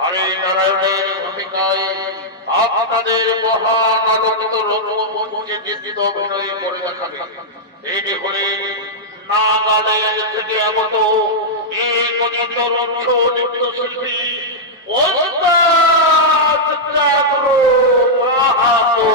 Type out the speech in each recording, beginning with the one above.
হরে নারায়ণের ভূমিকায় আপনাদের মহান আলোকিত রঙ্গমঞ্চে নিশ্চিত অভিনয় করে দেখাবে। এটি হলে নাগাল্যান্ড থেকে আগত এক অনিতরঞ্চ নৃত্যশিল্পী ওস্তাদ চাঁদু মাহাতো।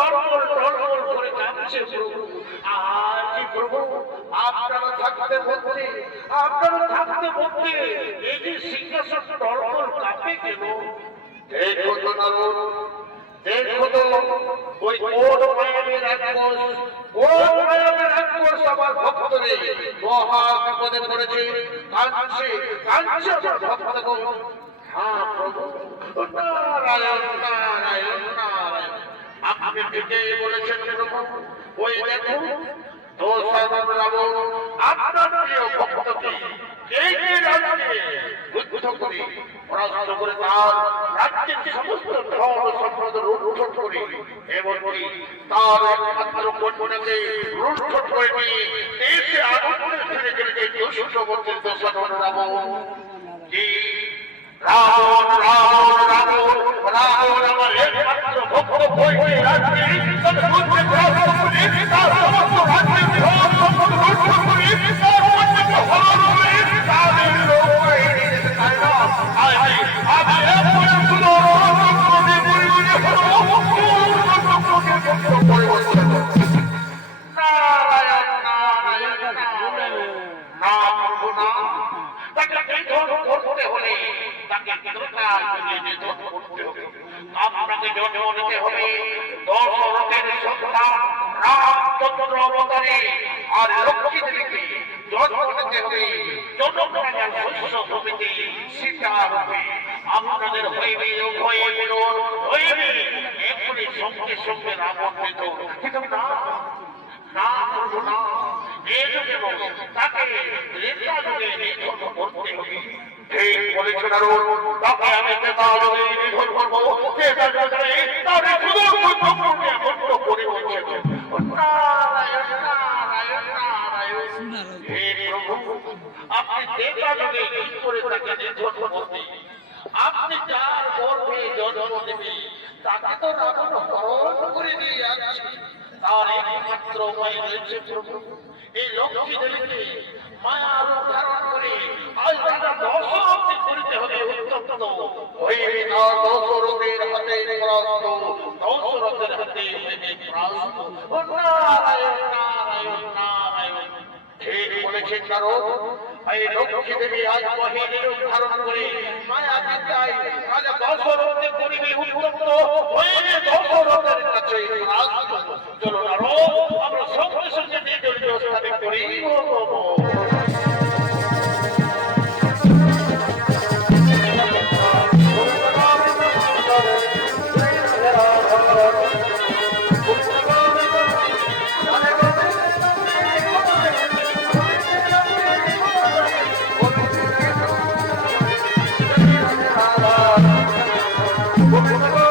টলমল টলমল করে কাঁপছে প্রভু। আজ প্রভু আপনারা থাকতে বলতে, আপনারা থাকতে বলতে এই যে সিংহাসন টলমল কাঁপে কেন? দেখো তো নারদ, দেখো তো ওই কোন মায়াবের রাক্ষস, কোন মায়াবের রাক্ষস আমার ভক্তদের মহা বিপদে পড়েছে, কাঁদছে কাঁদছে আমার ভক্তগণ। হ্যাঁ প্রভু, নারায়ণ নারায়ণ নারায়ণ, আপনি ঠিকই বলেছেন প্রভু। ওই দেখুন দোষানব রাবণ আপনার প্রিয় ভক্তকে এই যে রাজ্যে যুদ্ধ করে পরাস্ত করে তার রাজ্যের সমস্ত ধন সম্পদ লুণ্ঠন করে, এমনকি তার একমাত্র কন্যাকে লুণ্ঠন করে নিয়ে দেশে আগুনে ফিরে গেলে যে দুষ্ট বলছেন দোষানব রাবণ। কি রাবণ রাবণ রাবণ রাবণ আমার একমাত্র ভক্ত হয়ে রাজ্যে তবে যুদ্ধে পরাস্ত করে তার সমস্ত রাজ্যের ধন সম্পদ লুণ্ঠন করে তার কন্যাকে হরণ করে তাদের লোক হয়ে যেতে চায় না। আমি এরপরে শুধু নারায়ণ নারায়ণ নারায়ণ নাম গুণা তাকে নিধন করতে হলে তাকে ত্রিকাল যুগে নিধন করতে হবে। আপনাকে জন্ম নিতে হবে দশরথের সন্তান রামচন্দ্র অবতারে, আর লক্ষ্মী দেবীকে জন্ম নিতে হবে জনক রাজার শস্য ভূমিতে সীতা রূপে। আপনাদের হইবে উভয়ে মিলন, হইবে এখনই সঙ্গে সঙ্গে রাবণ নিধন। কিন্তু না না প্রভু না, এই যুগে তাকে ত্রেতা যুগে নিধন করতে হবে। ঠিক বলেছেন নারদ, তাকে আমি ত্রেতা যুগে নিধন করবো। ত্রেতা যুগে তারে সুদর্শন চক্রকে বন্ধ করে বলছেন। নারায়ণ নারায়ণ নারায়ণ, হে প্রভু আপনি ত্রেতা যুগে কি করে তাকে নিধন করবেন? আপনি যার গর্ভে জন্ম দেবে তাকে তো রাবণ হরণ করে দিয়ে যাচ্ছে। তার একমাত্র উপায় রয়েছে প্রভু, এই লক্ষ্মী দেবীকে মায়া রূপ ধারণ করে আজ তারা দশরথকে করিতে হবে উত্তপ্ত। হইবে না দশরথের হাতে পরাস্ত, দশরথের হাতে হইবে পরাস্ত। নারায়ণ নারায়ণ নারায়ণ, ঠিক বলেছেন নারদ। এই লক্ষ্মী দেবী আজ মহিনের রূপ ধারণ করে মায়া বিদ্যায় আজ দশরথকে করিবে উত্তপ্ত, হইবে দশরথের কাছে পরাস্ত। চলো নারদ, আমরা সঙ্গে সঙ্গে নিজের স্থানে করি। Thank you.